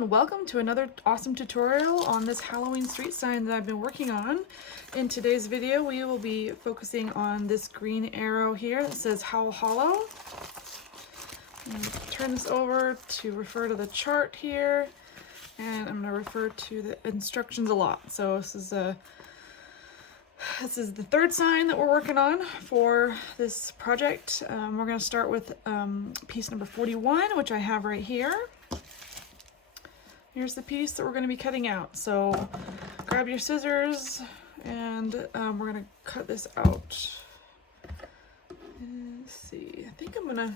and welcome to another awesome tutorial on this Halloween street sign that I've been working on. In today's video we will be focusing on this green arrow here that says Howl Hollow. I'm going to turn this over to refer to the chart here, and I'm going to refer to the instructions a lot. So this is the third sign that we're working on for this project. We're going to start with piece number 41, which I have right here. Here's the piece that we're going to be cutting out. So grab your scissors and we're going to cut this out. Let's see, I think I'm going to,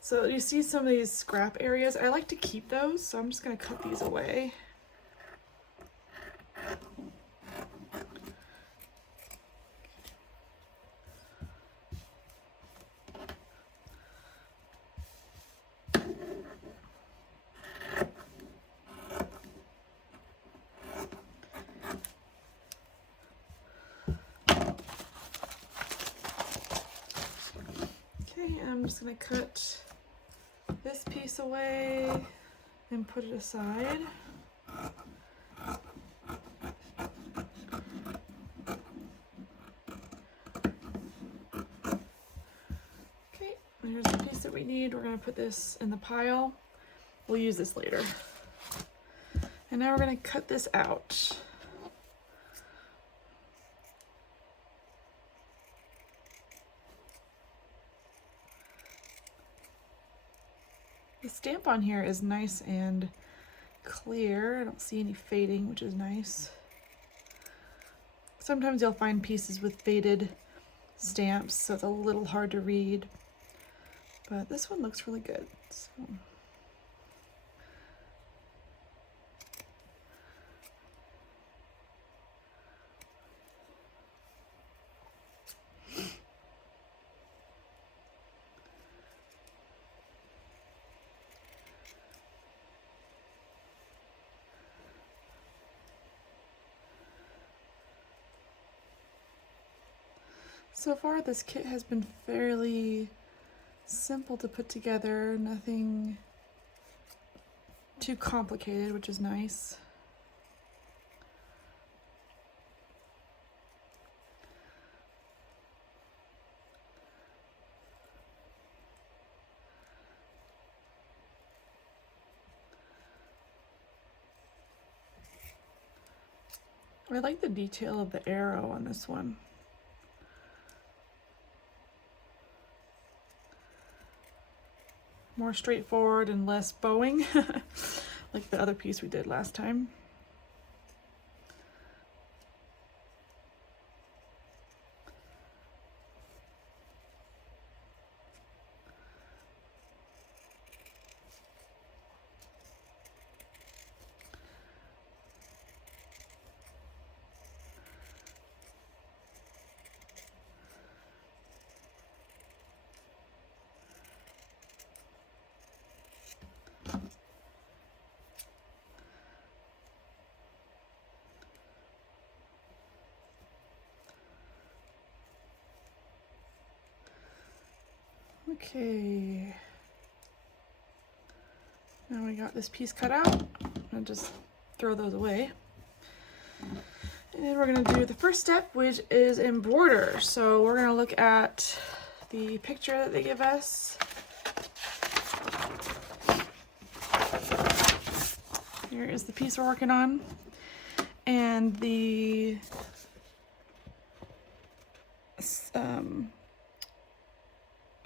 so you see some of these scrap areas, I like to keep those, so I'm just going to cut these away. I'm just going to cut this piece away and put it aside. Okay, and here's the piece that we need. We're going to put this in the pile. We'll use this later. And now we're going to cut this out. The stamp on here is nice and clear. I don't see any fading, which is nice. Sometimes you'll find pieces with faded stamps, so it's a little hard to read. But this one looks really good. So. So far this kit has been fairly simple to put together, nothing too complicated, which is nice. I like the detail of the arrow on this one. More straightforward and less bowing, like the other piece we did last time. Okay, now we got this piece cut out. I'm gonna just throw those away. And we're gonna do the first step, which is embroider. So we're gonna look at the picture that they give us. Here is the piece we're working on. And the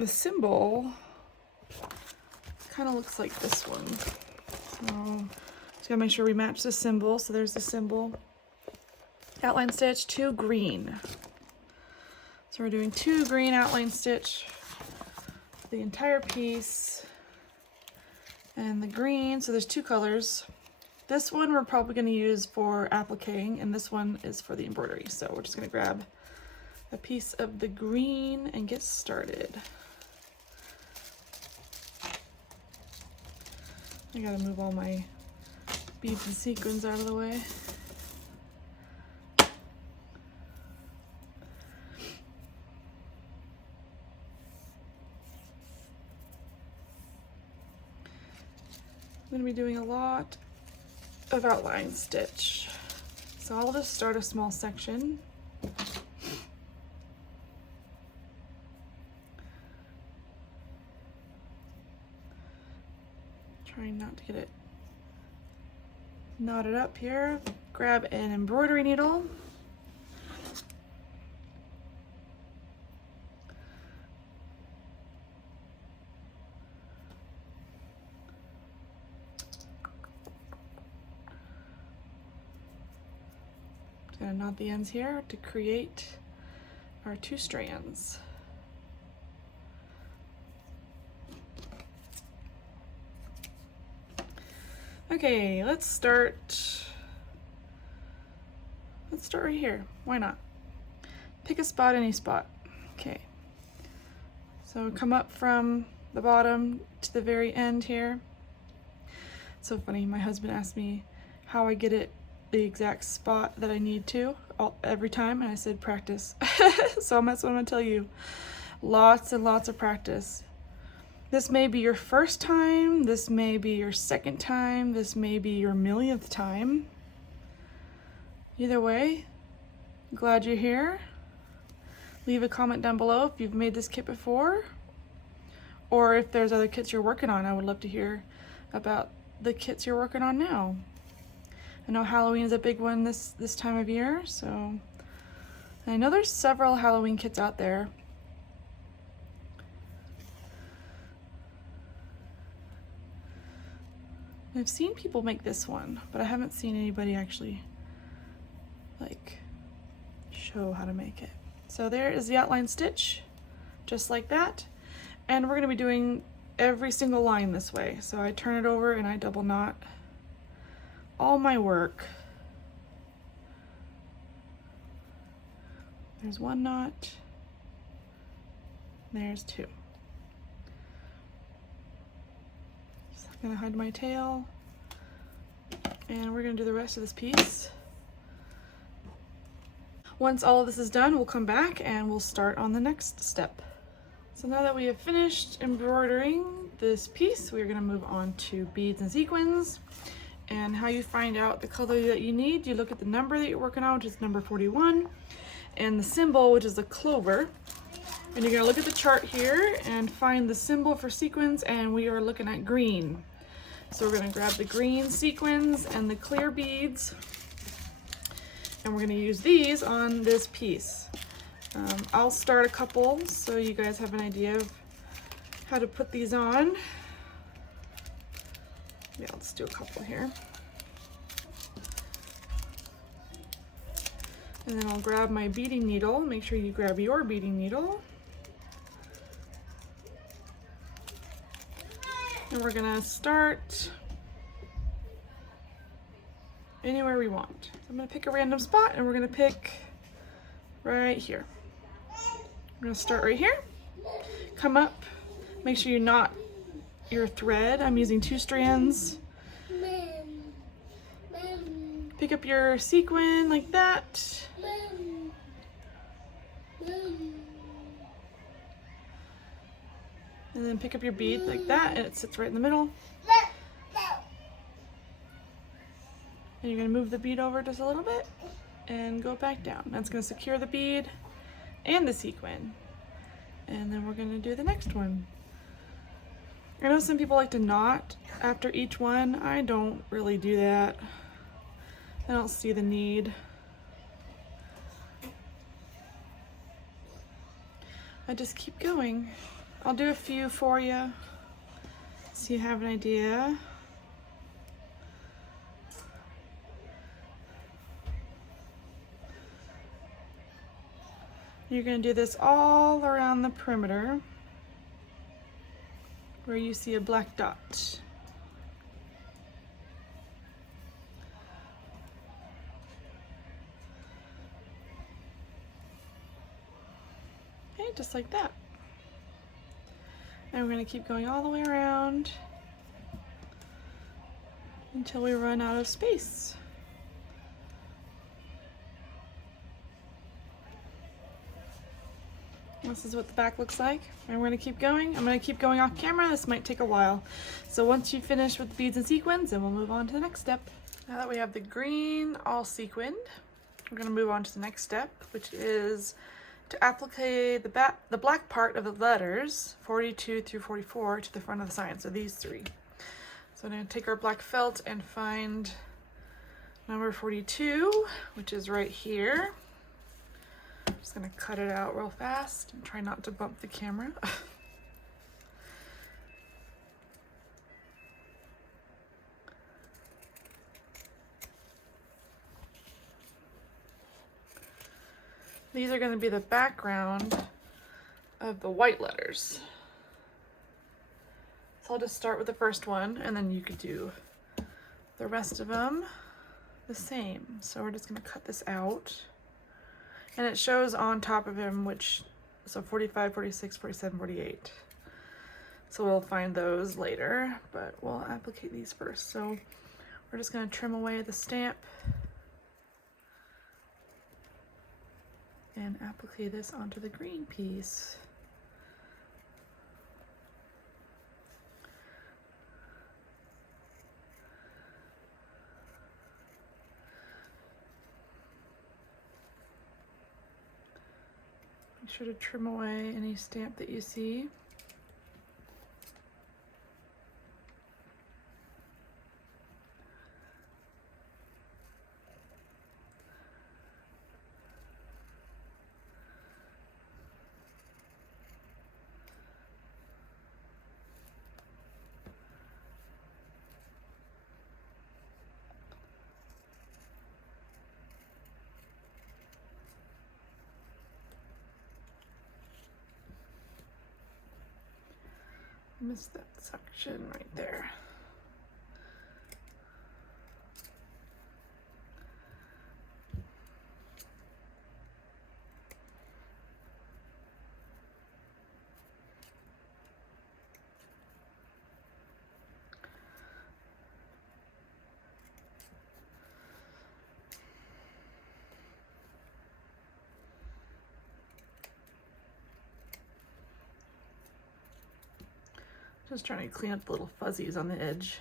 symbol kind of looks like this one. So just gotta make sure we match the symbol. So there's the symbol. Outline stitch, 2 green. So we're doing 2 green outline stitch for the entire piece. And the green, so there's 2 colors. This one we're probably gonna use for appliquing, and this one is for the embroidery. So we're just gonna grab a piece of the green and get started. I gotta move all my beads and sequins out of the way. I'm going to be doing a lot of outline stitch. So I'll just start a small section. Trying not to get it knotted up here. Grab an embroidery needle. Gonna knot the ends here to create our 2 strands. Okay, let's start right here. Why not? Pick a spot, any spot. Okay. So come up from the bottom to the very end here. It's so funny, my husband asked me how I get it the exact spot that I need to every time, and I said practice. So that's what I'm gonna tell you. Lots and lots of practice. This may be your first time, this may be your second time, this may be your millionth time. Either way, glad you're here. Leave a comment down below if you've made this kit before, or if there's other kits you're working on. I would love to hear about the kits you're working on now. I know Halloween is a big one this time of year, so I know there's several Halloween kits out there. I've seen people make this one, but I haven't seen anybody actually like show how to make it. So there is the outline stitch, just like that. And we're gonna be doing every single line this way. So I turn it over and I double knot all my work. There's 1 knot, there's 2. Just gonna hide my tail, and we're gonna do the rest of this piece. Once all of this is done, we'll come back and we'll start on the next step. So now that we have finished embroidering this piece, we're gonna move on to beads and sequins. And how you find out the color that you need, you look at the number that you're working on, which is number 41, and the symbol, which is a clover. And you're gonna look at the chart here and find the symbol for sequins, and we are looking at green. So we're gonna grab the green sequins and the clear beads, and we're gonna use these on this piece. I'll start a couple so you guys have an idea of how to put these on. Yeah, let's do a couple here. And then I'll grab my beading needle. Make sure you grab your beading needle. And we're gonna start anywhere we want. So I'm gonna pick a random spot and we're gonna pick right here. We're gonna start right here. Come up, make sure you knot your thread. I'm using 2 strands. Pick up your sequin like that. And then pick up your bead like that, and it sits right in the middle. And you're gonna move the bead over just a little bit and go back down. That's gonna secure the bead and the sequin. And then we're gonna do the next one. I know some people like to knot after each one. I don't really do that. I don't see the need. I just keep going. I'll do a few for you so you have an idea. You're going to do this all around the perimeter where you see a black dot. Okay, just like that. And we're going to keep going all the way around until we run out of space. This is what the back looks like. And we're gonna keep going. I'm gonna keep going off camera. This might take a while. So once you finish with the beads and sequins, then we'll move on to the next step. Now that we have the green all sequined, we're gonna move on to the next step, which is to applique the black part of the letters 42 through 44 to the front of the sign. So these three. So I'm gonna take our black felt and find number 42, which is right here. I'm just gonna cut it out real fast and try not to bump the camera. These are gonna be the background of the white letters. So I'll just start with the first one, and then you could do the rest of them the same. So we're just gonna cut this out. And it shows on top of him so 45, 46, 47, 48. So we'll find those later, but we'll applicate these first. So we're just gonna trim away the stamp and applicate this onto the green piece. Make sure to trim away any stamp that you see. Missed that section right there. Just trying to clean up the little fuzzies on the edge.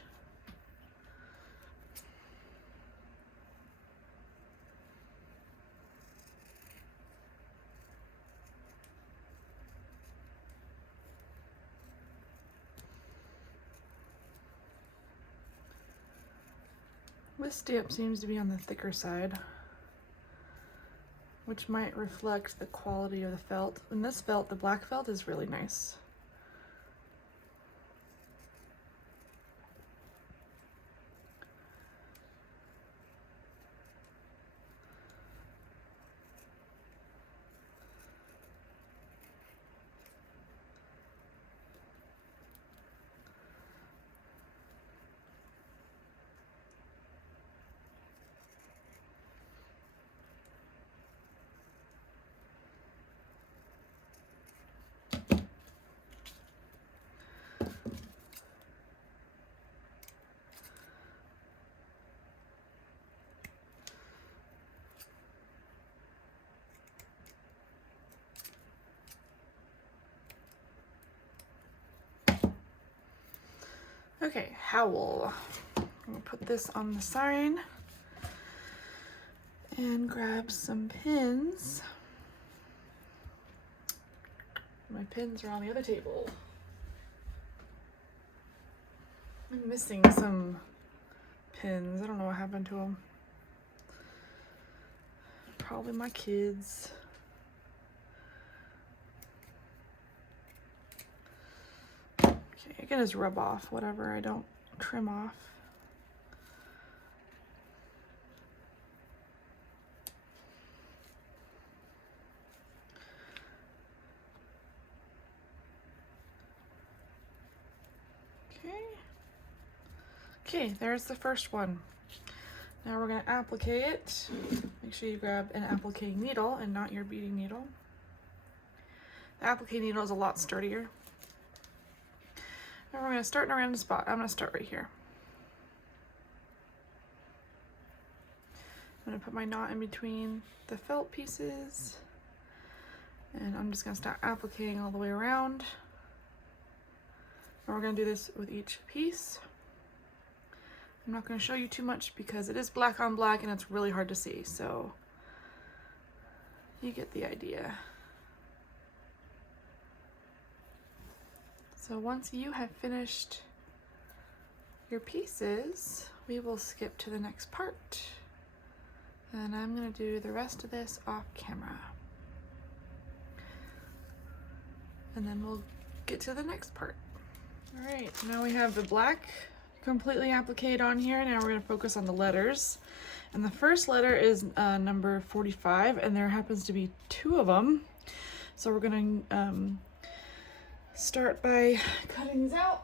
This stamp seems to be on the thicker side, which might reflect the quality of the felt. And this felt, the black felt, is really nice. Okay, Howl. I'm gonna put this on the sign and grab some pins. My pins are on the other table. I'm missing some pins. I don't know what happened to them. Probably my kids. I can just rub off whatever I don't trim off. Okay, there's the first one. Now we're going to applique it. Make sure you grab an appliquing needle and not your beading needle. The appliquing needle is a lot sturdier. And we're going to start in a random spot. I'm going to start right here. I'm going to put my knot in between the felt pieces And I'm just gonna start appliquing all the way around. And we're gonna do this with each piece. I'm not gonna show you too much because it is black on black and it's really hard to see, so you get the idea. So once you have finished your pieces, we will skip to the next part. And I'm gonna do the rest of this off camera. And then we'll get to the next part. All right, now we have the black completely appliqued on here. Now we're gonna focus on the letters. And the first letter is number 45, and there happens to be 2 of them. So we're gonna start by cutting these out.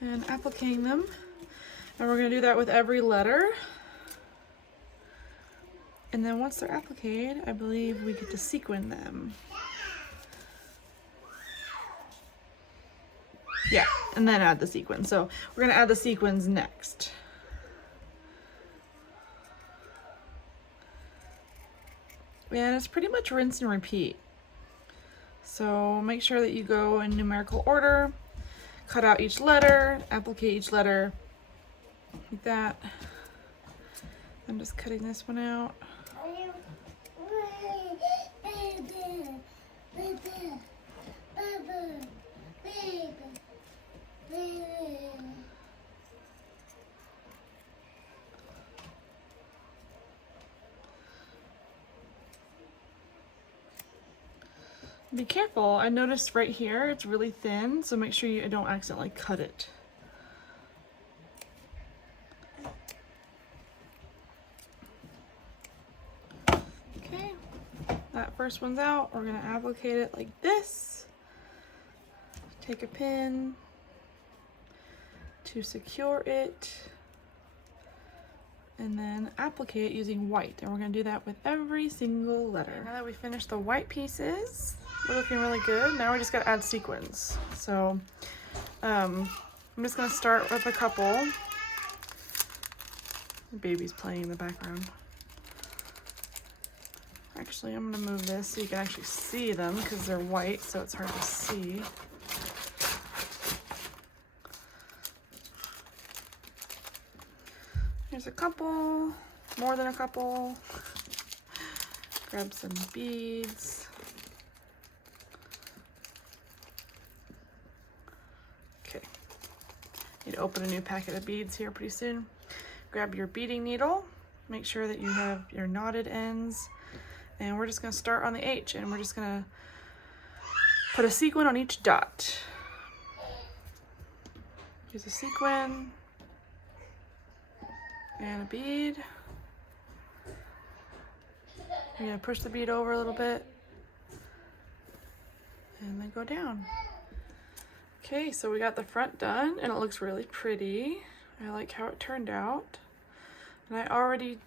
And appliquing them. And we're gonna do that with every letter. And then once they're appliqued, I believe we get to sequin them. Yeah, and then add the sequins. So we're gonna add the sequins next. And it's pretty much rinse and repeat. So make sure that you go in numerical order, cut out each letter, applique each letter, like that. I'm just cutting this one out. Be careful, I noticed right here it's really thin, so make sure you don't accidentally cut it. Okay, that first one's out. We're gonna applique it like this. Take a pin to secure it, and then applique it using white. And we're gonna do that with every single letter. Okay, now that we finished the white pieces, we're looking really good. Now we just gotta add sequins. So I'm just gonna start with a couple. The baby's playing in the background. Actually, I'm gonna move this so you can actually see them because they're white, so it's hard to see. Here's a couple, more than a couple. Grab some beads. Okay, need to open a new packet of beads here pretty soon. Grab your beading needle, make sure that you have your knotted ends, and we're just gonna start on the H, and we're just gonna put a sequin on each dot. Use a sequin and a bead. You're gonna push the bead over a little bit and then go down. Okay, so we got the front done and it looks really pretty. I like how it turned out. And I already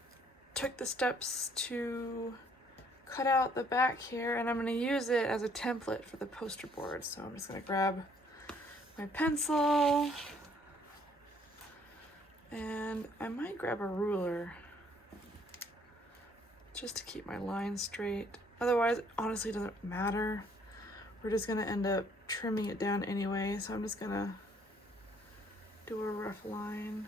took the steps to cut out the back here, and I'm gonna use it as a template for the poster board. So I'm just gonna grab my pencil, and I might grab a ruler just to keep my lines straight. Otherwise, it honestly doesn't matter. We're just gonna end up trimming it down anyway, so I'm just gonna do a rough line.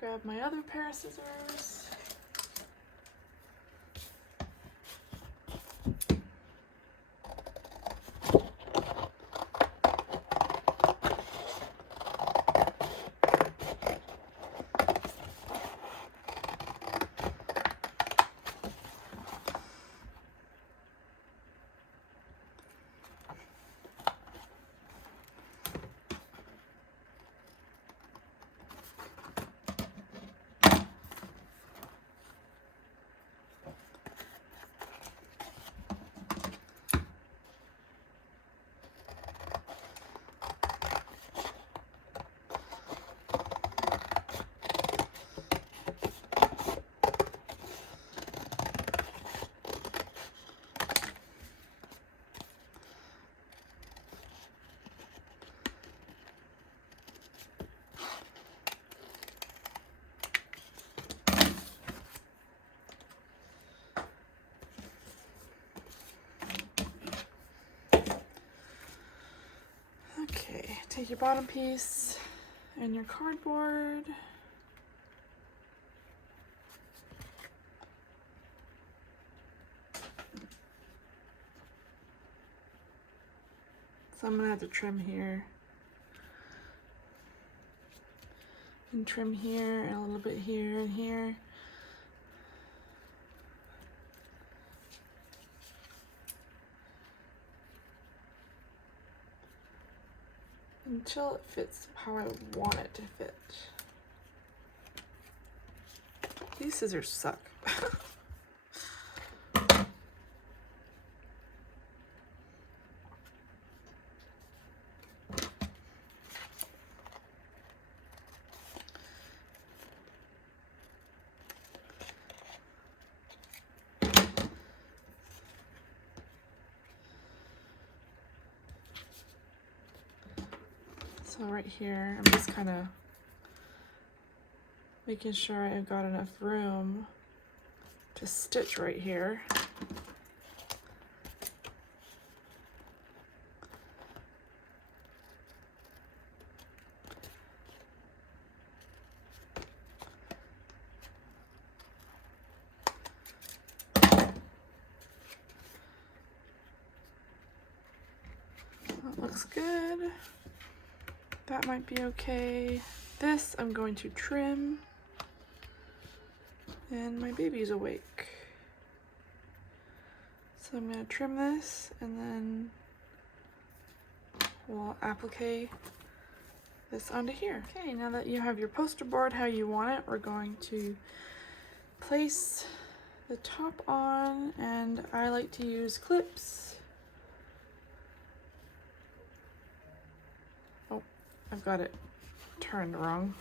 Grab my other pair of scissors. take your bottom piece and your cardboard. So I'm gonna have to trim here and trim here and a little bit here and here. Until it fits how I want it to fit. These scissors suck. So right here, I'm just kind of making sure I've got enough room to stitch right here. That looks good. That might be okay. This I'm going to trim. And my baby's awake. So I'm going to trim this and then we'll applique this onto here. Okay, now that you have your poster board how you want it, we're going to place the top on, and I like to use clips. Oh, I've got it turned wrong.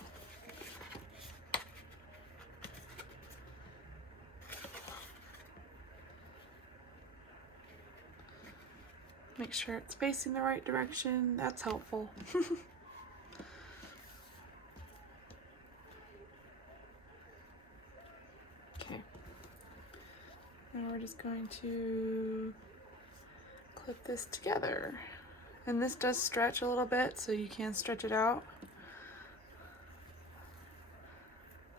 Make sure it's facing the right direction. That's helpful. Okay. Now we're just going to clip this together. And this does stretch a little bit, so you can stretch it out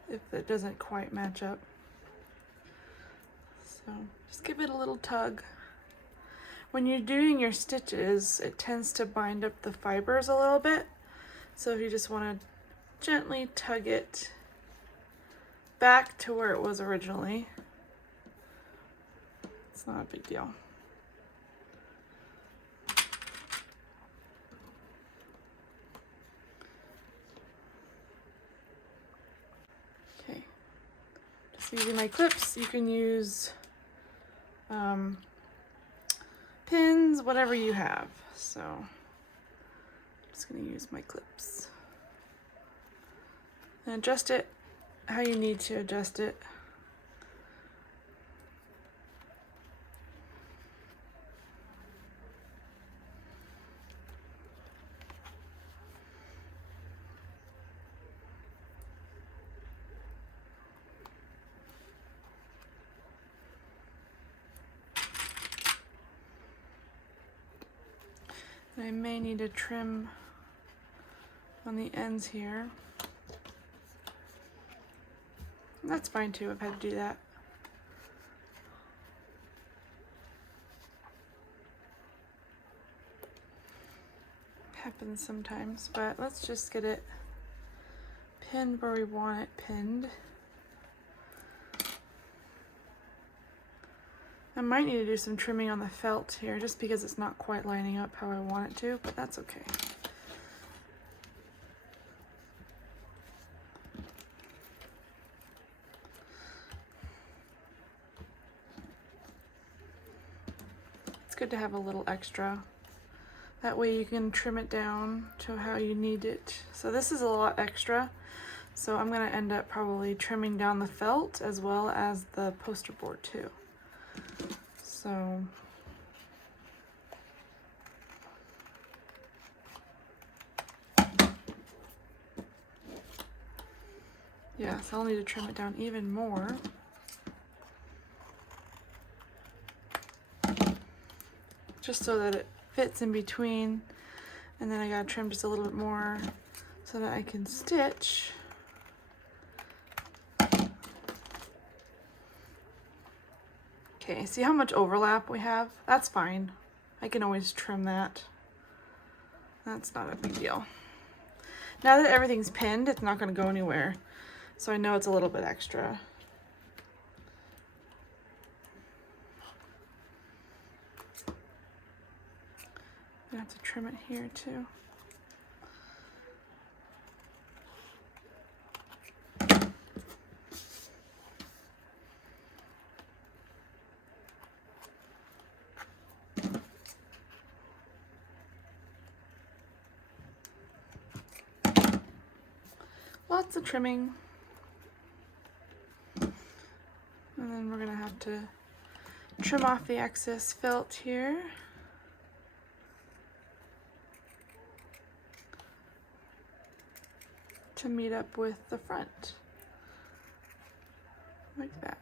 if it doesn't quite match up. So just give it a little tug. When you're doing your stitches, it tends to bind up the fibers a little bit. So if you just want to gently tug it back to where it was originally, it's not a big deal. Okay, just using my clips. You can use pins, whatever you have. So I'm just going to use my clips and adjust it how you need to adjust it. I may need to trim on the ends here. And that's fine too, I've had to do that. Happens sometimes, but let's just get it pinned where we want it pinned. I might need to do some trimming on the felt here just because it's not quite lining up how I want it to, but that's okay. It's good to have a little extra. That way you can trim it down to how you need it. So this is a lot extra, so I'm going to end up probably trimming down the felt as well as the poster board too. So yeah, so I'll need to trim it down even more. Just so that it fits in between And then I gotta trim just a little bit more so that I can stitch. Okay, see how much overlap we have? That's fine. I can always trim that. That's not a big deal. Now that everything's pinned, it's not gonna go anywhere. So I know it's a little bit extra. I have to trim it here too. Lots of trimming. And then we're gonna have to trim off the excess felt here. To meet up with the front. Like that.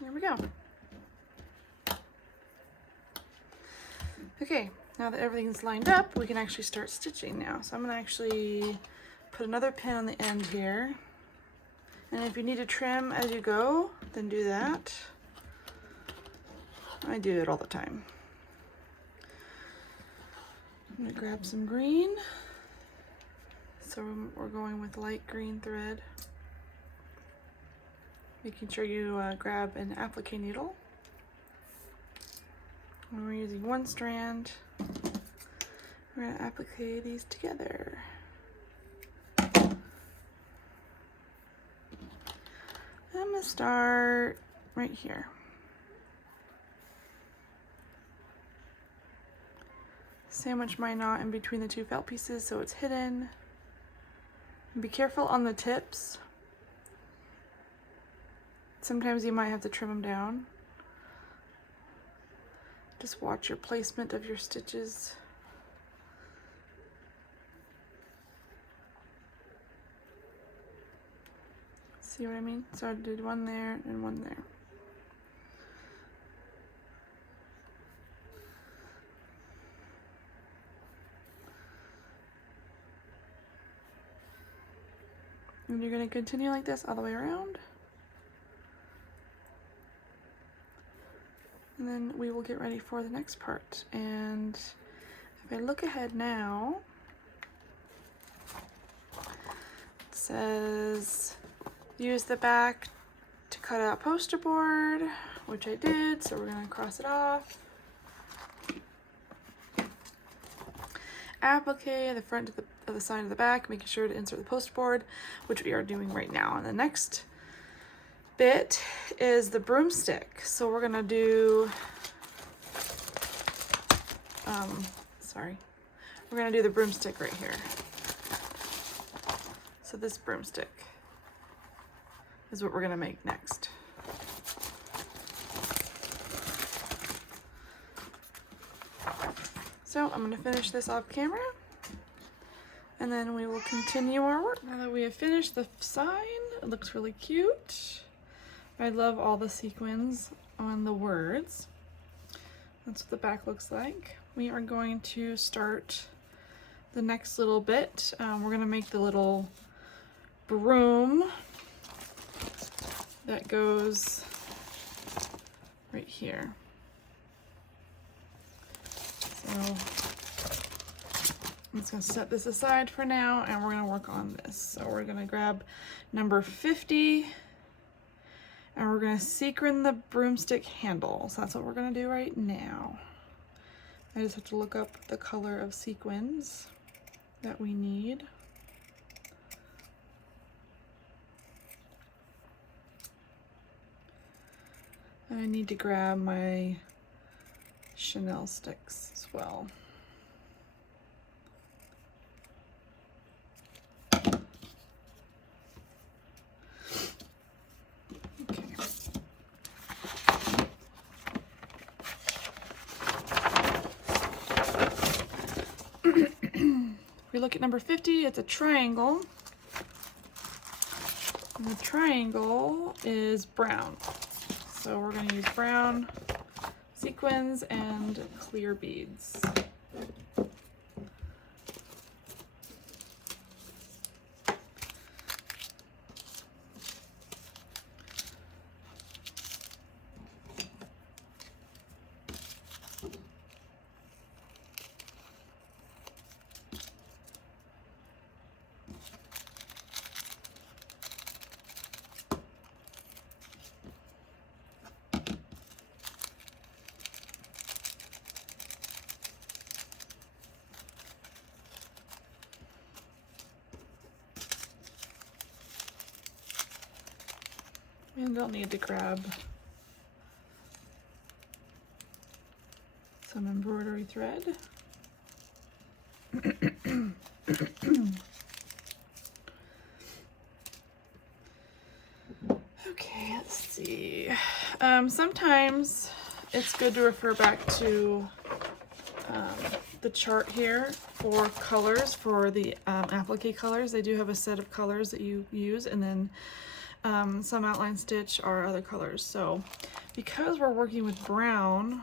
There we go. Okay, now that everything's lined up, we can actually start stitching now. So I'm gonna actually put another pin on the end here. And if you need to trim as you go, then do that. I do it all the time. I'm gonna grab some green. So we're going with light green thread. Making sure you grab an applique needle. And we're using one strand. We're gonna applique these together. I'm gonna start right here. Sandwich my knot in between the two felt pieces so it's hidden. And be careful on the tips. Sometimes you might have to trim them down. Just watch your placement of your stitches. See what I mean? So I did one there and one there. And you're going to continue like this all the way around. And then we will get ready for the next part. And if I look ahead now, it says use the back to cut out poster board, which I did, so we're gonna cross it off. Applique the front of the side of the back, making sure to insert the poster board, which we are doing right now. And the next bit is the broomstick. So we're gonna do, we're gonna do the broomstick right here. So this broomstick is what we're gonna make next. So I'm gonna finish this off camera and then we will continue our work. Now that we have finished the sign, it looks really cute. I love all the sequins on the words. That's what the back looks like. We are going to start the next little bit. We're gonna make the little broom that goes right here. So I'm just gonna set this aside for now and we're gonna work on this. So we're gonna grab number 50 and we're gonna sequin the broomstick handle. So that's what we're gonna do right now. I just have to look up the color of sequins that we need. And I need to grab my chenille sticks as well. Okay. look at number 50, it's a triangle. And the triangle is brown. So we're going to use brown sequins and clear beads. And I'll need to grab some embroidery thread. Okay, let's see. Sometimes it's good to refer back to the chart here for colors, for the applique colors. They do have a set of colors that you use, and then some outline stitch are other colors. So because we're working with brown,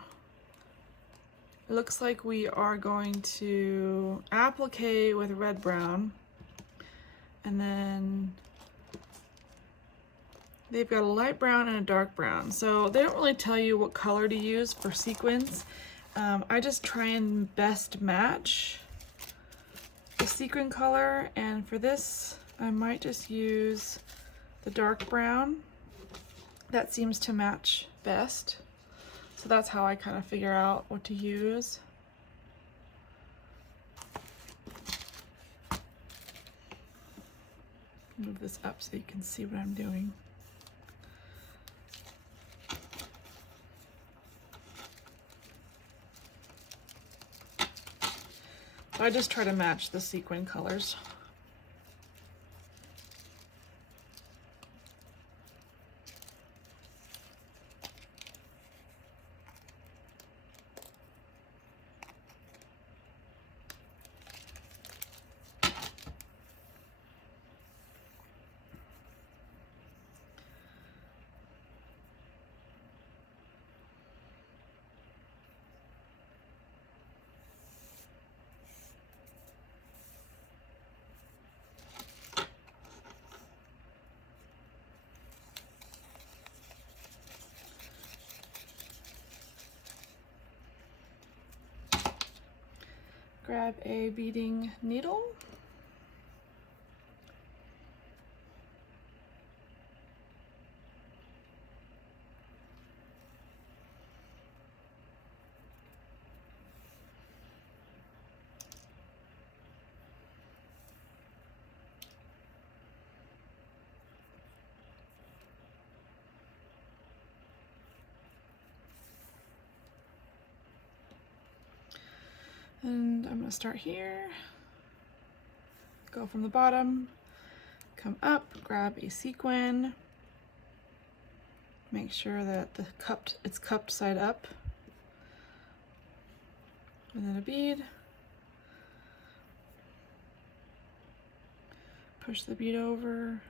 it looks like we are going to applique with red brown, and then they've got a light brown and a dark brown. So they don't really tell you what color to use for sequins. I just try and best match the sequin color, and for this I might just use the dark brown. That seems to match best. So that's how I kind of figure out what to use. Move this up so you can see what I'm doing. So I just try to match the sequin colors. Grab a beading needle. And I'm going to start here, go from the bottom, come up, grab a sequin, make sure that it's cupped side up, and then a bead, push the bead over,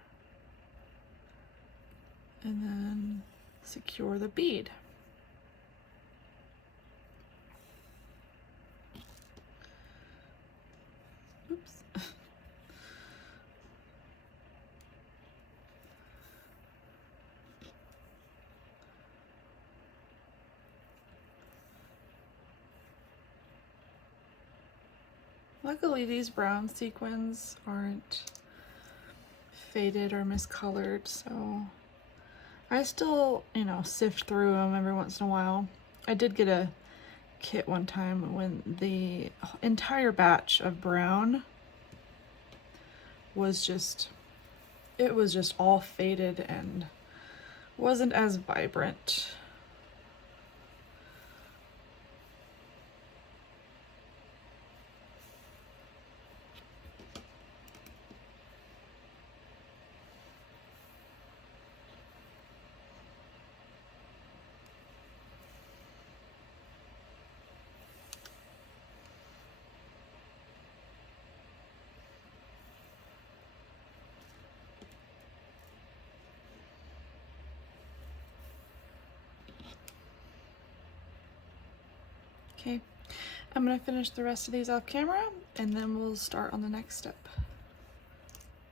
and then secure the bead. Oops. Luckily, these brown sequins aren't faded or miscolored, so I still, sift through them every once in a while. I did get a kit one time when the entire batch of brown was just all faded and wasn't as vibrant. Okay, I'm gonna finish the rest of these off camera and then we'll start on the next step.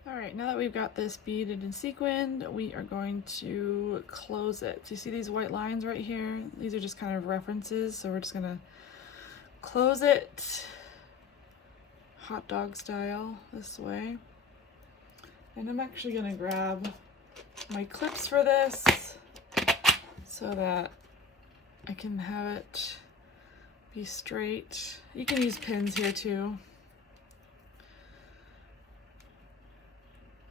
All right, now that we've got this beaded and sequined, we are going to close it. Do you see these white lines right here? These are just kind of references, so we're just gonna close it hot dog style this way. And I'm actually gonna grab my clips for this so that I can have it be straight. You can use pins here too.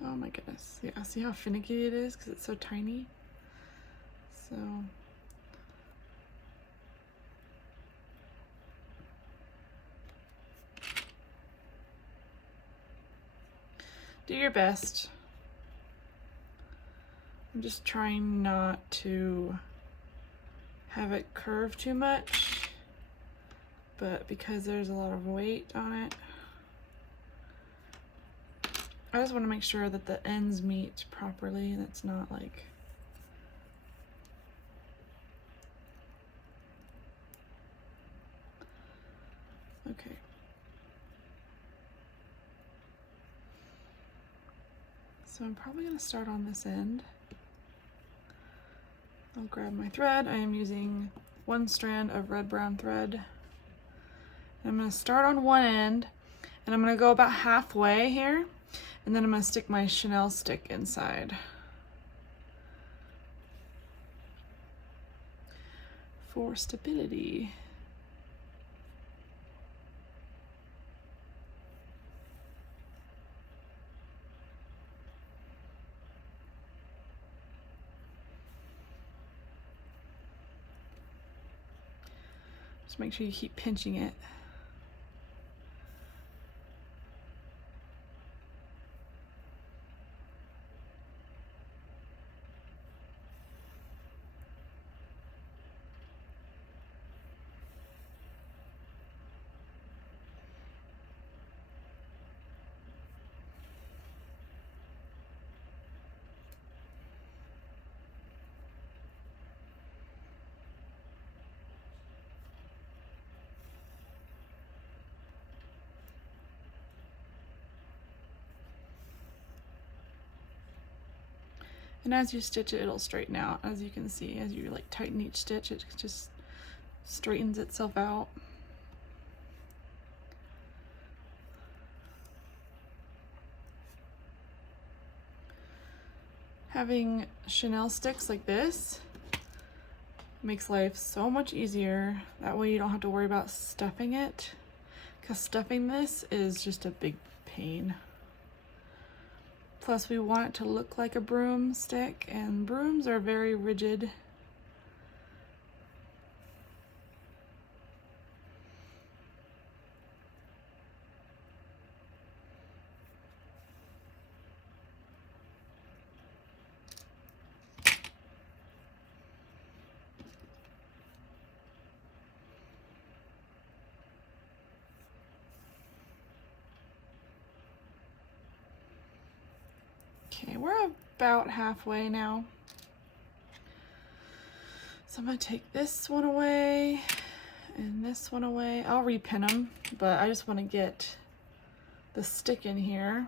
Oh my goodness. Yeah, see how finicky it is because it's so tiny? So do your best. I'm just trying not to have it curve too much, but because there's a lot of weight on it, I just want to make sure that the ends meet properly and it's not like okay. So I'm probably going to start on this end. I'll grab my thread. I am using 1 strand of red brown thread. And I'm going to start on one end and I'm going to go about halfway here. And then I'm going to stick my chenille stick inside. For stability. Just make sure you keep pinching it. And as you stitch it, it'll straighten out. As you can see, as you like tighten each stitch, it just straightens itself out. Having chenille sticks like this makes life so much easier. That way you don't have to worry about stuffing it, because stuffing this is just a big pain. Plus we want it to look like a broomstick, and brooms are very rigid. Okay, we're about halfway now. So I'm gonna take this one away and this one away. I'll repin them, but I just want to get the stick in here.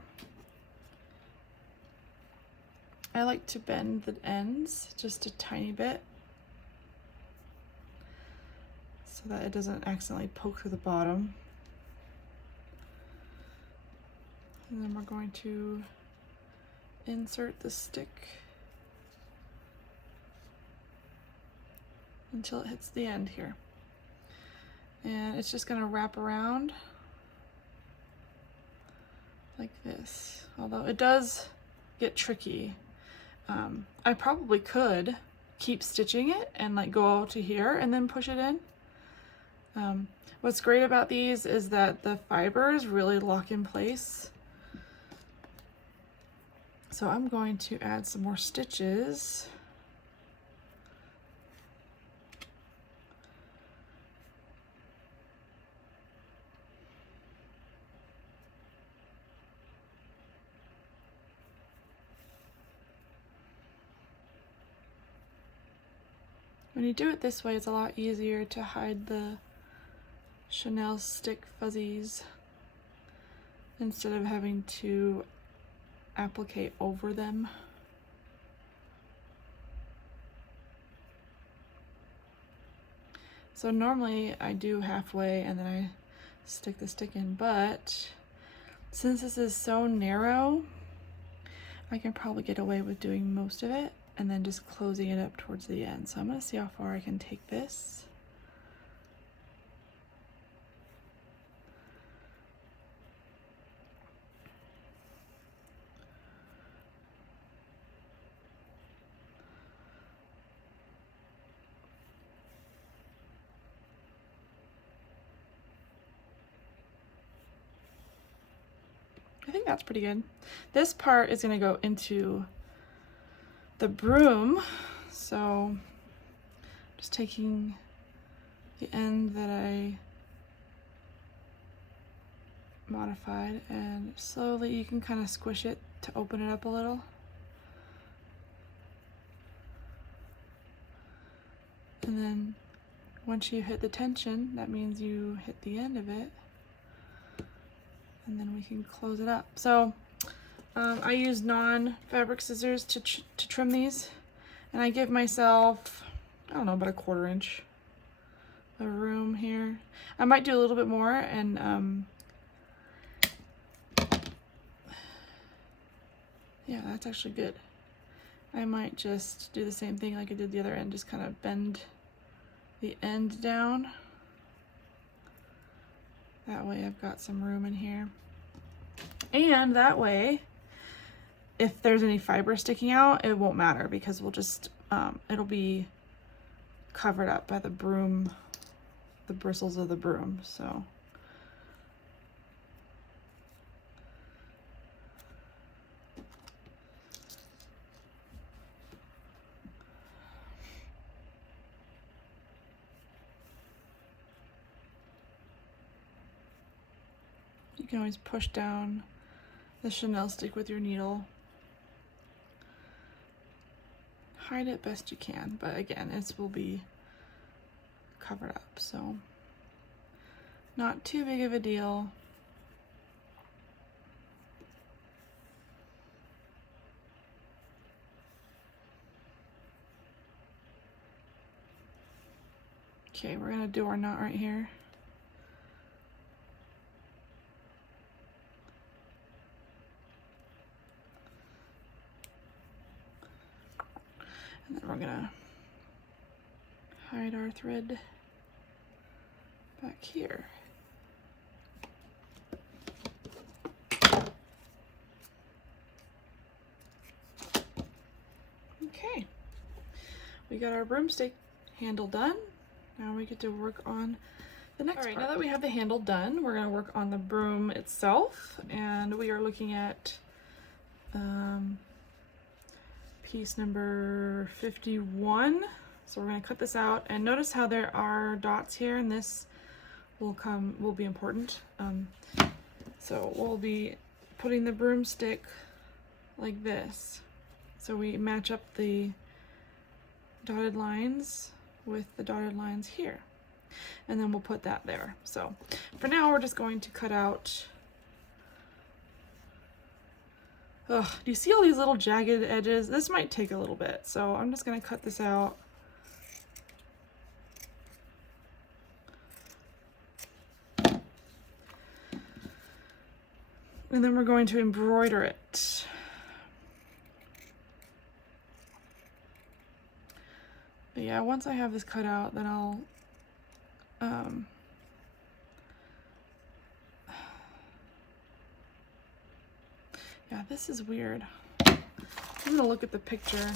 I like to bend the ends just a tiny bit so that it doesn't accidentally poke through the bottom. And then we're going to insert the stick until it hits the end here. And it's just going to wrap around like this. Although it does get tricky. I probably could keep stitching it and like go to here and then push it in. What's great about these is that the fibers really lock in place. So I'm going to add some more stitches. When you do it this way, it's a lot easier to hide the chenille stick fuzzies instead of having to applique over them. So normally I do halfway and then I stick the stick in, but since this is so narrow, I can probably get away with doing most of it and then just closing it up towards the end. So I'm gonna see how far I can take this. I think that's pretty good. This part is going to go into the broom, so just taking the end that I modified and slowly you can kind of squish it to open it up a little. And then once you hit the tension, that means you hit the end of it. And then we can close it up. So I use non-fabric scissors to trim these, and I give myself, I don't know, about a 1/4 inch of room here. I might do a little bit more, and yeah, that's actually good. I might just do the same thing like I did the other end, just kind of bend the end down. That way I've got some room in here. And that way, if there's any fiber sticking out, it won't matter because we'll just, it'll be covered up by the broom, the bristles of the broom, so. You can always push down the chenille stick with your needle. Hide it best you can, but again, it will be covered up, so not too big of a deal. Okay, we're gonna do our knot right here. And then we're gonna hide our thread back here. Okay, we got our broomstick handle done. Now we get to work on the next part. Now that we have the handle done, we're gonna work on the broom itself, and we are looking at piece number 51. So we're going to cut this out, and notice how there are dots here, and this will be important. So we'll be putting the broomstick like this. So we match up the dotted lines with the dotted lines here, and then we'll put that there. So for now, we're just going to cut out. Ugh, do you see all these little jagged edges? This might take a little bit, so I'm just gonna cut this out. And then we're going to embroider it. But yeah, once I have this cut out, then I'll yeah, this is weird. I'm gonna look at the picture.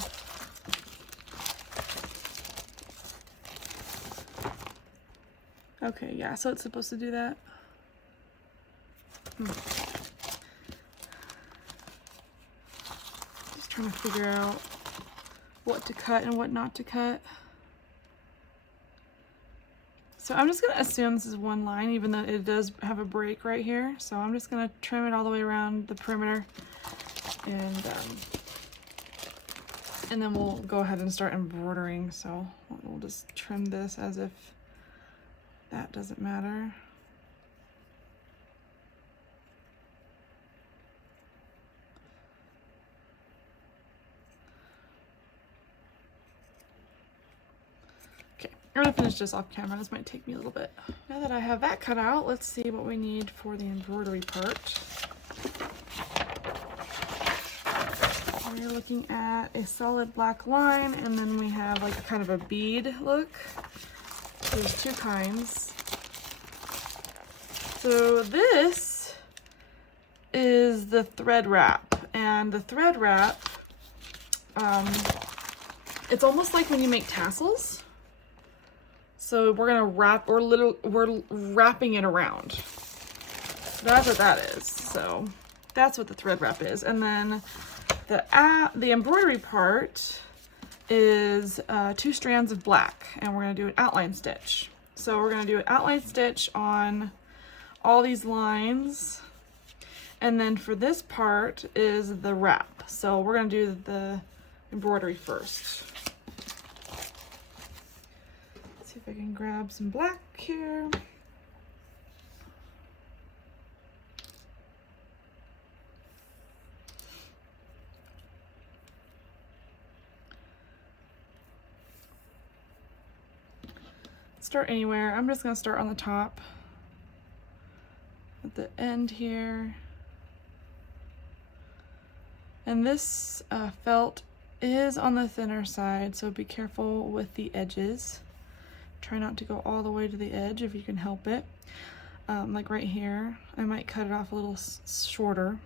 Okay, yeah, so it's supposed to do that. Just trying to figure out what to cut and what not to cut. So I'm just gonna assume this is one line, even though it does have a break right here. So I'm just gonna trim it all the way around the perimeter, and then we'll go ahead and start embroidering. So we'll just trim this as if that doesn't matter. I'm gonna finish this off camera. This might take me a little bit. Now that I have that cut out, let's see what we need for the embroidery part. We're looking at a solid black line, and then we have like kind of a bead look. There's two kinds. So this is the thread wrap, and the thread wrap, it's almost like when you make tassels. So we're gonna wrap, we're wrapping it around. That's what that is. So that's what the thread wrap is. And then the embroidery part is 2 strands of black, and we're gonna do an outline stitch. So we're gonna do an outline stitch on all these lines. And then for this part is the wrap. So we're gonna do the embroidery first. See if I can grab some black here. Start anywhere. I'm just going to start on the top at the end here. And this felt is on the thinner side, so be careful with the edges. Try not to go all the way to the edge if you can help it. Like right here, I might cut it off a little shorter.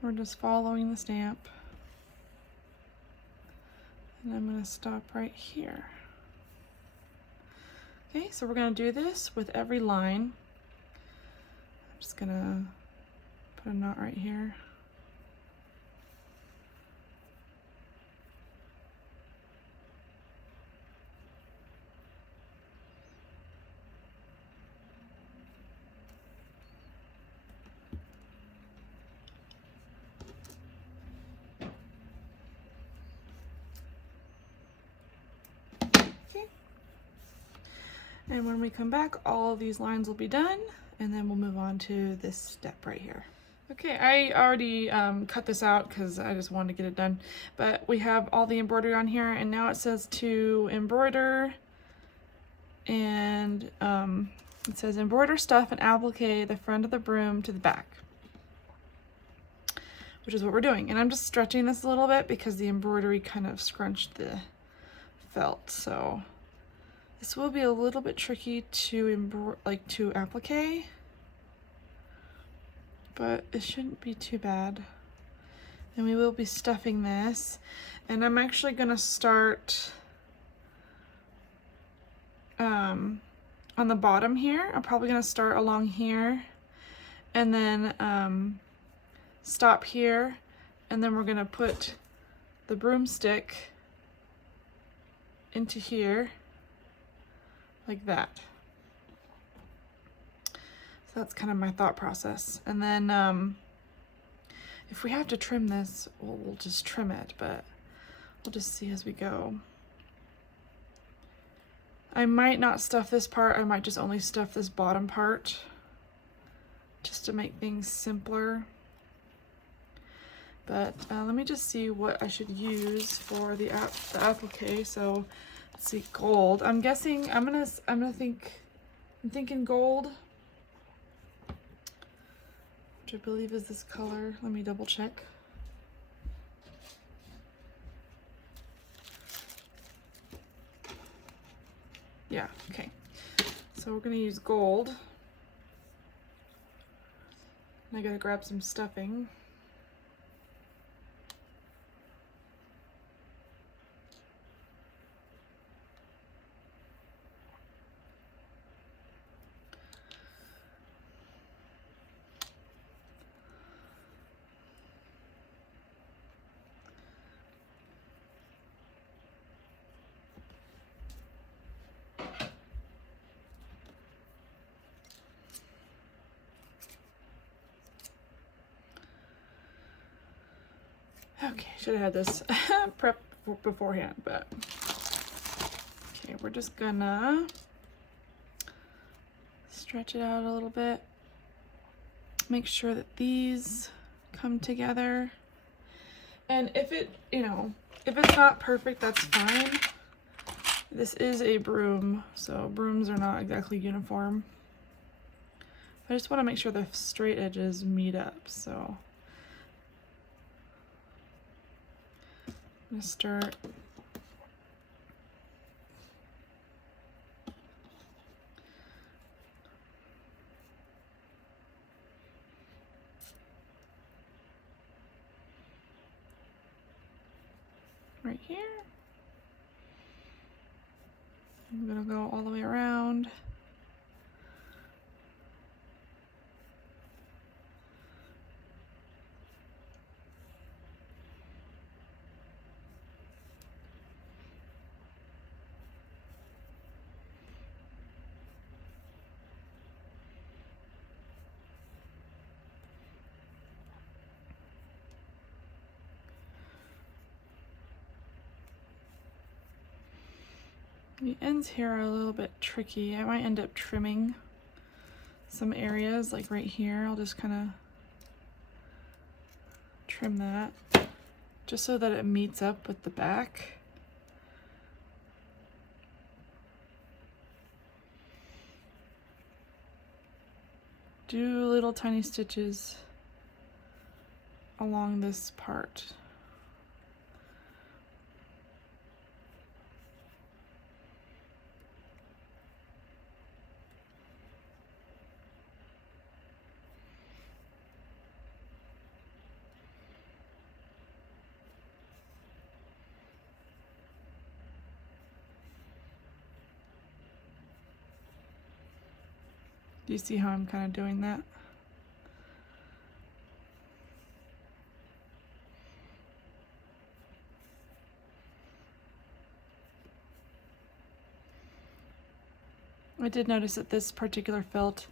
We're just following the stamp. And I'm going to stop right here. Okay, so we're going to do this with every line. I'm just going to put a knot right here. And when we come back, all of these lines will be done, and then we'll move on to this step right here. Okay, I already cut this out because I just wanted to get it done, but we have all the embroidery on here, and now it says to embroider, and it says embroider, stuff, and applique the front of the broom to the back, which is what we're doing. And I'm just stretching this a little bit because the embroidery kind of scrunched the felt, so this will be a little bit tricky to applique, but it shouldn't be too bad. And we will be stuffing this, and I'm actually gonna start on the bottom here. I'm probably gonna start along here, and then stop here, and then we're gonna put the broomstick into here. Like that. So that's kind of my thought process. And then if we have to trim this, we'll just trim it, but we'll just see as we go. I might not stuff this part. I might just only stuff this bottom part just to make things simpler. But let me just see what I should use for the applique. So let's see, gold. I'm guessing I'm thinking gold, which I believe is this color. Let me double check. Yeah, okay. So we're gonna use gold. And I gotta grab some stuffing. Okay, should have had this prep beforehand, but okay, we're just gonna stretch it out a little bit. Make sure that these come together. And if it, you know, if it's not perfect, that's fine. This is a broom, so brooms are not exactly uniform. I just want to make sure the straight edges meet up, so I'm gonna start right here. I'm gonna go all the way around. The ends here are a little bit tricky. I might end up trimming some areas, like right here. I'll just kind of trim that just so that it meets up with the back. Do little tiny stitches along this part. Do you see how I'm kind of doing that? I did notice that this particular felt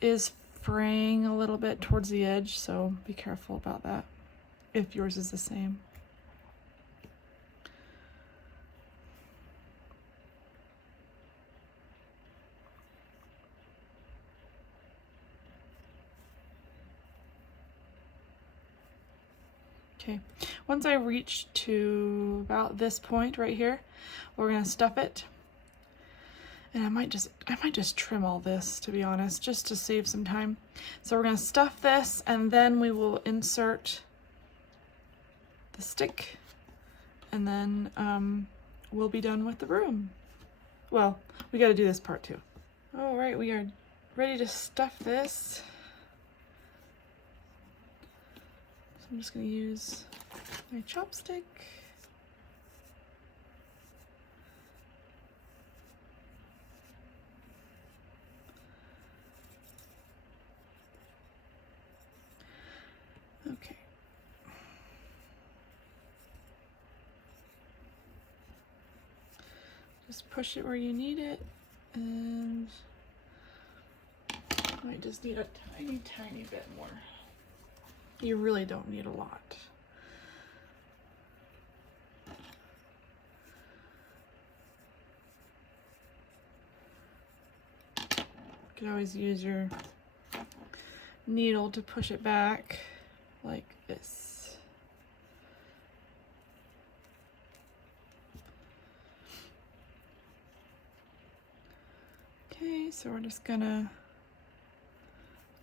is fraying a little bit towards the edge, so be careful about that if yours is the same. Okay, once I reach to about this point right here, we're gonna stuff it. And I might just trim all this, to be honest, just to save some time. So we're gonna stuff this, and then we will insert the stick, and then we'll be done with the broom. Well, we gotta do this part too. All right, we are ready to stuff this. So I'm just gonna use my chopstick. Okay. Just push it where you need it, and I might just need a tiny, tiny bit more. You really don't need a lot. You can always use your needle to push it back like this. Okay, so we're just gonna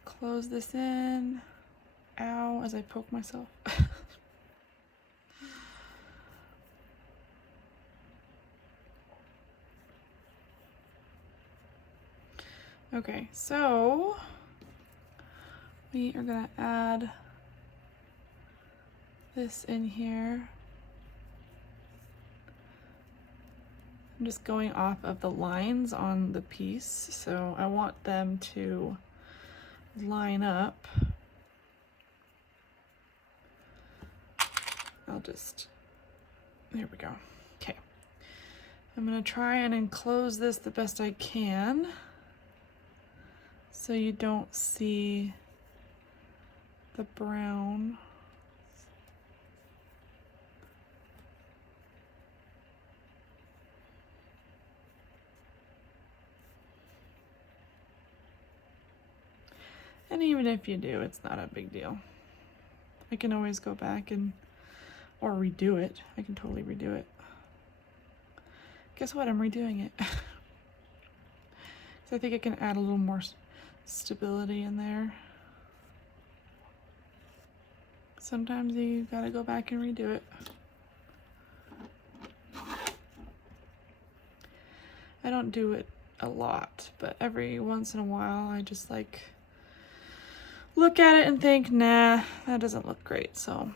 close this in. Ow, as I poke myself. Okay, so we are gonna add this in here. I'm just going off of the lines on the piece, so I want them to line up. There we go. Okay. I'm gonna try and enclose this the best I can so you don't see the brown. And even if you do, it's not a big deal. I can always go back or redo it. I can totally redo it. Guess what? I'm redoing it. So I think I can add a little more stability in there. Sometimes you gotta go back and redo it. I don't do it a lot, but every once in a while I just like look at it and think, nah, that doesn't look great, so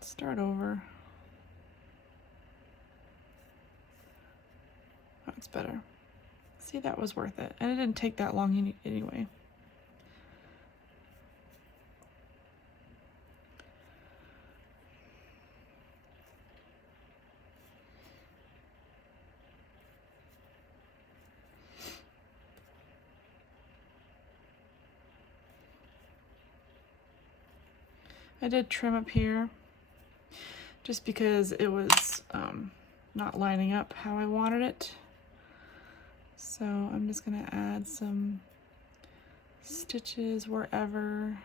start over. That's better. See, that was worth it, and it didn't take that long anyway. I did trim up here just because it was not lining up how I wanted it. So I'm just gonna add some stitches wherever.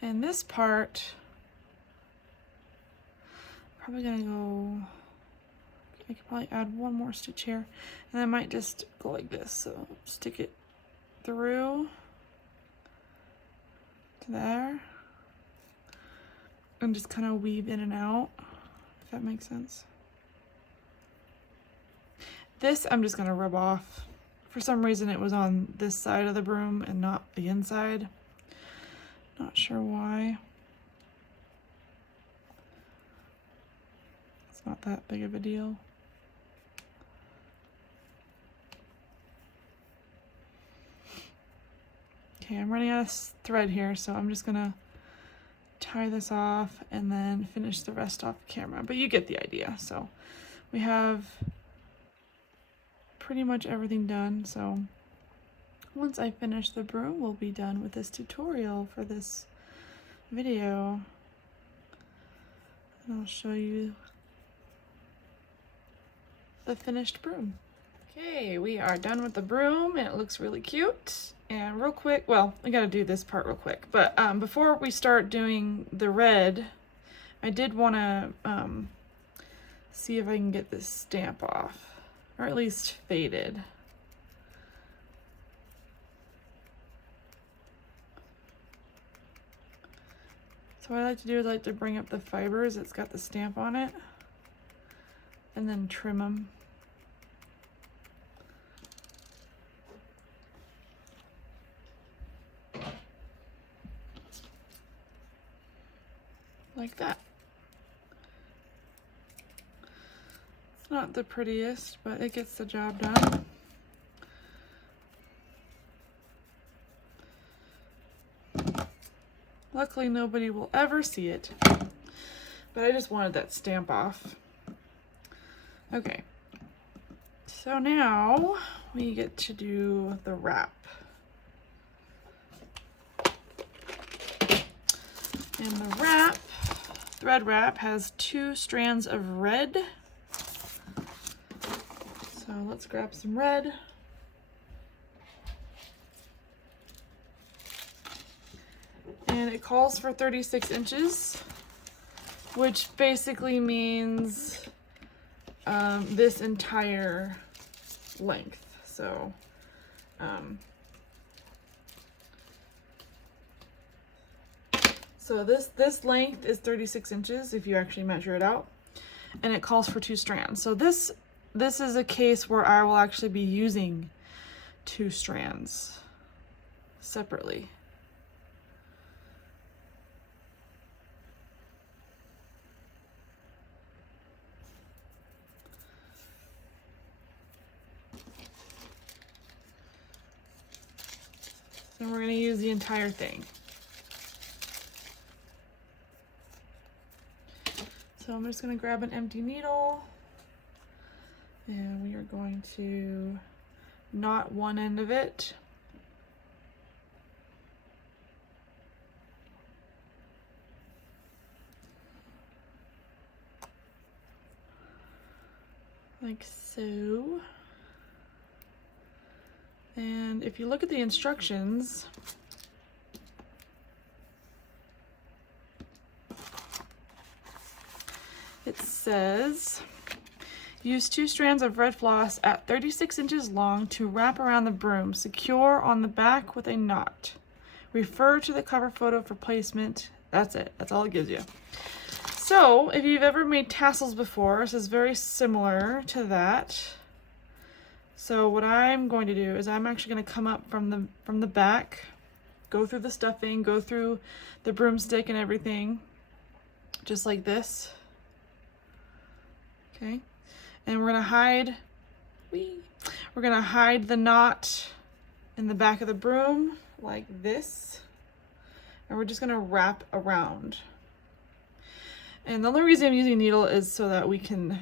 And this part, probably gonna go, I could probably add one more stitch here, and I might just go like this. So stick it through to there and just kind of weave in and out, if that makes sense. This I'm just gonna rub off. For some reason it was on this side of the broom and not the inside. Not sure why. It's not that big of a deal. Okay, I'm running out of thread here, so I'm just gonna tie this off and then finish the rest off camera, but you get the idea. So we have pretty much everything done, so once I finish the broom, we'll be done with this tutorial for this video. And I'll show you the finished broom. Okay, we are done with the broom and it looks really cute. And real quick, well, I gotta do this part real quick, but before we start doing the red, I did wanna see if I can get this stamp off, or at least faded. So what I like to do is I like to bring up the fibers that's got the stamp on it and then trim them. Like that. It's not the prettiest, but it gets the job done. Luckily nobody will ever see it, but I just wanted that stamp off. Okay, so now we get to do the wrap. And the wrap, thread wrap, has 2 strands of red. So let's grab some red. And it calls for 36 inches, which basically means this entire length. So this length is 36 inches if you actually measure it out, and it calls for 2 strands. So this is a case where I will actually be using 2 strands separately. And we're going to use the entire thing. So I'm just going to grab an empty needle and we are going to knot one end of it. like so. And if you look at the instructions, it says, use 2 strands of red floss at 36 inches long to wrap around the broom. Secure on the back with a knot. Refer to the cover photo for placement. That's it. That's all it gives you. So if you've ever made tassels before, this is very similar to that. So what I'm going to do is I'm actually going to come up from the back, go through the stuffing, go through the broomstick and everything, just like this. Okay, and we're gonna hide. We're gonna hide the knot in the back of the broom like this, and we're just gonna wrap around. And the only reason I'm using a needle is so that we can,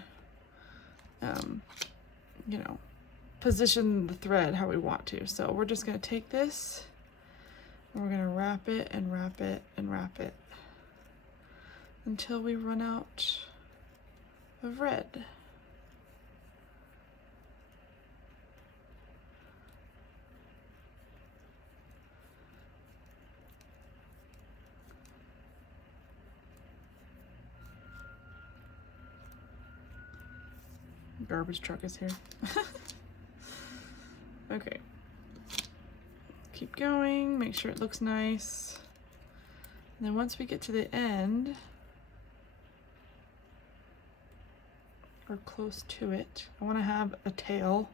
you know, position the thread how we want to. So we're just going to take this and we're going to wrap it and wrap it and wrap it until we run out of red. Garbage truck is here. Okay. Keep going, make sure it looks nice. And then once we get to the end, or close to it, I want to have a tail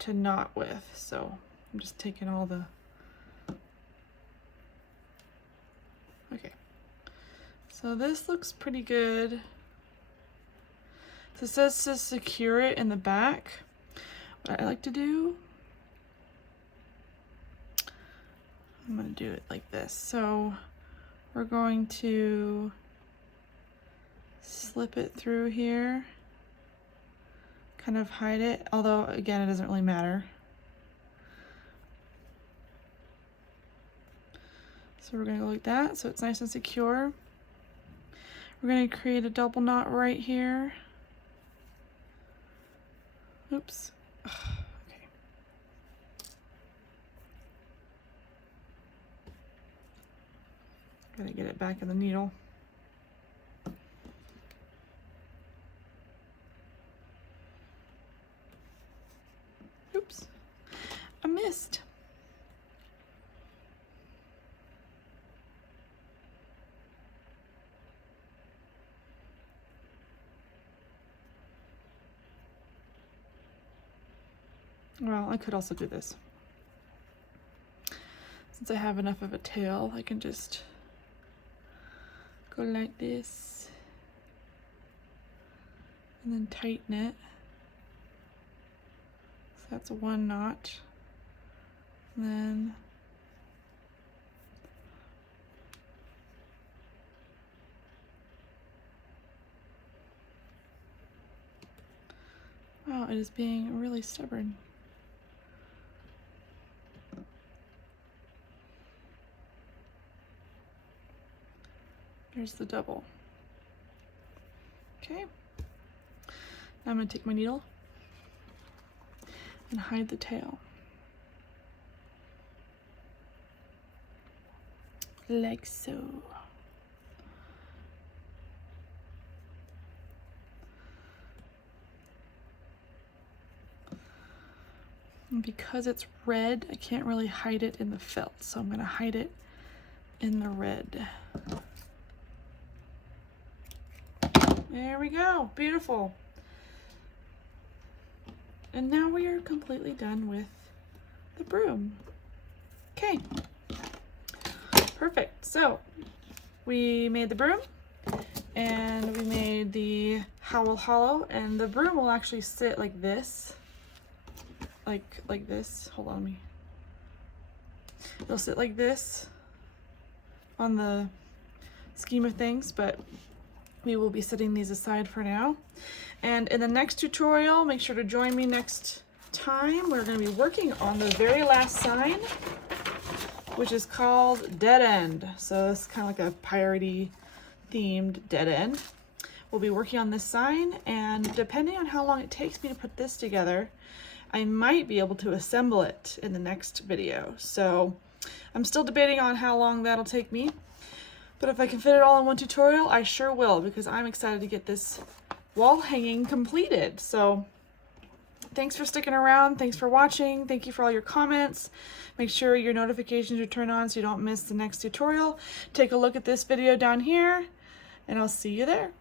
to knot with. So I'm just taking all the... Okay. So this looks pretty good. So it says to secure it in the back. What I like to do, I'm going to do it like this. So we're going to slip it through here, kind of hide it, although again it doesn't really matter. So we're going to go like that so it's nice and secure. We're going to create a double knot right here. Oops. Okay. Gotta get it back in the needle. Oops. I missed. Well, I could also do this. Since I have enough of a tail, I can just go like this and then tighten it. So that's one knot. And then wow, it is being really stubborn. There's the double. Okay. Now I'm going to take my needle and hide the tail. Like so. And because it's red, I can't really hide it in the felt, so I'm going to hide it in the red. There we go, beautiful. And now we are completely done with the broom. Okay, perfect. So we made the broom and we made the Howl Hollow, and the broom will actually sit like this, like this. Hold on, me. It'll sit like this on the scheme of things, but we will be setting these aside for now. And in the next tutorial, make sure to join me next time. We're going to be working on the very last sign, which is called Dead End. So it's kind of like a piratey themed dead end. we'll be working on this sign, and depending on how long it takes me to put this together, I might be able to assemble it in the next video. So I'm still debating on how long that'll take me, but if I can fit it all in one tutorial, I sure will, because I'm excited to get this wall hanging completed. So thanks for sticking around. Thanks for watching. Thank you for all your comments. Make sure your notifications are turned on so you don't miss the next tutorial. Take a look at this video down here, and I'll see you there.